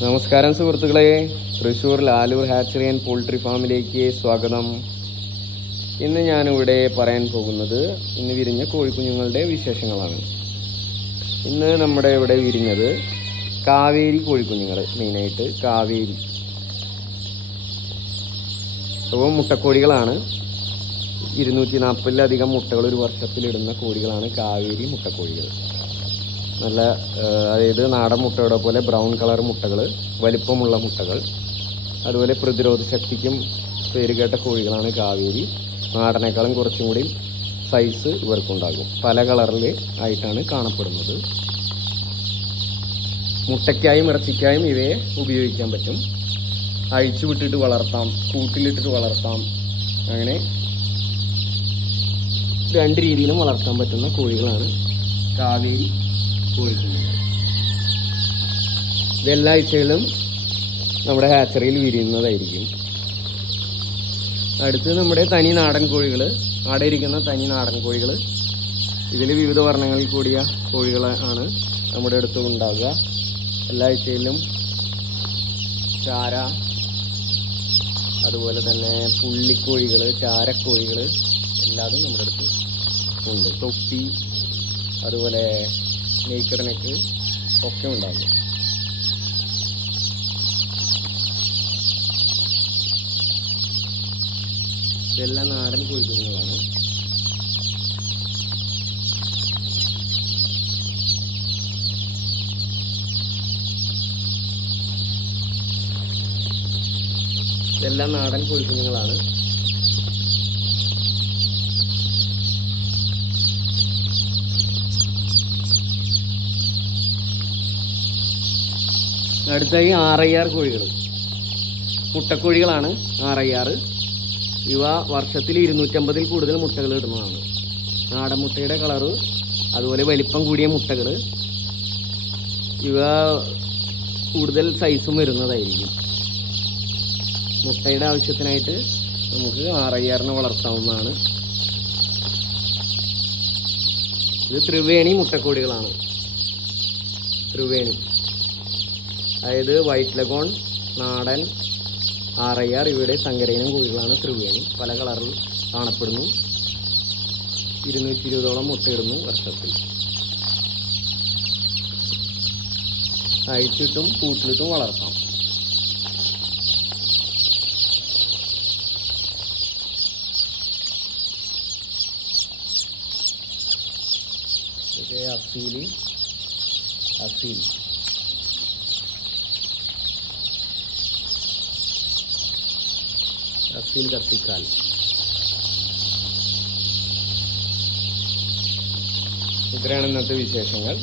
നമസ്കാരം സുഹൃത്തുക്കളെ, Thrissur Lalur hatchery and poultry ഫാമിലേക്ക് സ്വാഗതം. ഇന്ന് ഞാനിവിടെ പറയാൻ പോകുന്നത് ഇന്ന് വിരിഞ്ഞ കോഴിക്കുഞ്ഞുങ്ങളുടെ വിശേഷങ്ങളാണ്. ഇന്ന് നമ്മുടെ ഇവിടെ വിരിഞ്ഞത് കാവേരി കോഴിക്കുഞ്ഞുങ്ങൾ, മെയിനായിട്ട് കാവേരി. അപ്പോൾ മുട്ടക്കോഴികളാണ്. 240-ലധികം മുട്ടകൾ ഒരു വർഷത്തിലിടുന്ന കോഴികളാണ് കാവേരി മുട്ടക്കോഴികൾ. നല്ല അതായത് നാടൻ മുട്ടയുടെ പോലെ ബ്രൗൺ കളർ മുട്ടകൾ, വലിപ്പമുള്ള മുട്ടകൾ, അതുപോലെ പ്രതിരോധ ശക്തിക്കും പേരുകേട്ട കോഴികളാണ് കാവേരി. നാടനേക്കാളും കുറച്ചും കൂടി സൈസ് ഇവർക്കുണ്ടാകും. പല കളറിൽ ആയിട്ടാണ് കാണപ്പെടുന്നത്. മുട്ടയ്ക്കായും ഇറച്ചിക്കായും ഇവയെ ഉപയോഗിക്കാൻ പറ്റും. അഴിച്ചു വിട്ടിട്ട് വളർത്താം, കൂട്ടിലിട്ടിട്ട് വളർത്താം. അങ്ങനെ രണ്ട് രീതിയിലും വളർത്താൻ പറ്റുന്ന കോഴികളാണ് കാവേരി കോഴിക്കുഞ്ഞുങ്ങൾ. ഇതെല്ലാ ആഴ്ചയിലും നമ്മുടെ ഹാച്ചറിയിൽ വിരിയുന്നതായിരിക്കും. അടുത്ത് നമ്മുടെ തനി നാടൻ കോഴികൾ, അവിടെ ഇരിക്കുന്ന തനി നാടൻ കോഴികൾ. ഇതിൽ വിവിധ വർണ്ണങ്ങളിൽ കൂടിയ കോഴികളാണ് നമ്മുടെ അടുത്ത് ഉണ്ടാകുക. എല്ലാ ആഴ്ചയിലും ചാര, അതുപോലെ തന്നെ പുള്ളിക്കോഴികൾ, ചാരക്കോഴികൾ എല്ലാതും നമ്മുടെ അടുത്ത് ഉണ്ട്. തൊപ്പി, അതുപോലെ നേക്കഡ് നെക്ക് ഒക്കെ ഉണ്ടാകും. ഇതെല്ലാം നാടൻ കോഴിക്കുഞ്ഞുങ്ങളാണ്. ഇതെല്ലാം നാടൻ കോഴിക്കുഞ്ഞുങ്ങളാണ്. അടുത്തായി RIR കോഴികൾ, മുട്ടക്കോഴികളാണ് RIR. ഇവ വർഷത്തിൽ 250-ൽ കൂടുതൽ മുട്ടകൾ ഇടുന്നതാണ്. നാടൻ മുട്ടയുടെ കളറ്, അതുപോലെ വലിപ്പം കൂടിയ മുട്ടകൾ. ഇവ കൂടുതൽ സൈസും വരുന്നതായിരിക്കും. മുട്ടയുടെ ആവശ്യത്തിനായിട്ട് നമുക്ക് RIR-നെ വളർത്താവുന്നതാണ്. ഇത് ത്രിവേണി മുട്ടക്കോഴികളാണ്. ത്രിവേണി അതായത് വൈറ്റ് ലഗോൺ, നാടൻ, RIR ഇവിടെ സങ്കരയിനം കോഴികളാണ് ത്രിവേണി. പല കളറിൽ കാണപ്പെടുന്നു. 220ഓളം മുട്ടയിടുന്നു വർഷത്തിൽ. അഴിച്ചിട്ടും കൂട്ടിലിട്ടും വളർത്താം. ഇതൊക്കെ അസീൽ കത്തിക്കാൽ. ഇത്രയാണ് ഇന്നത്തെ വിശേഷങ്ങൾ.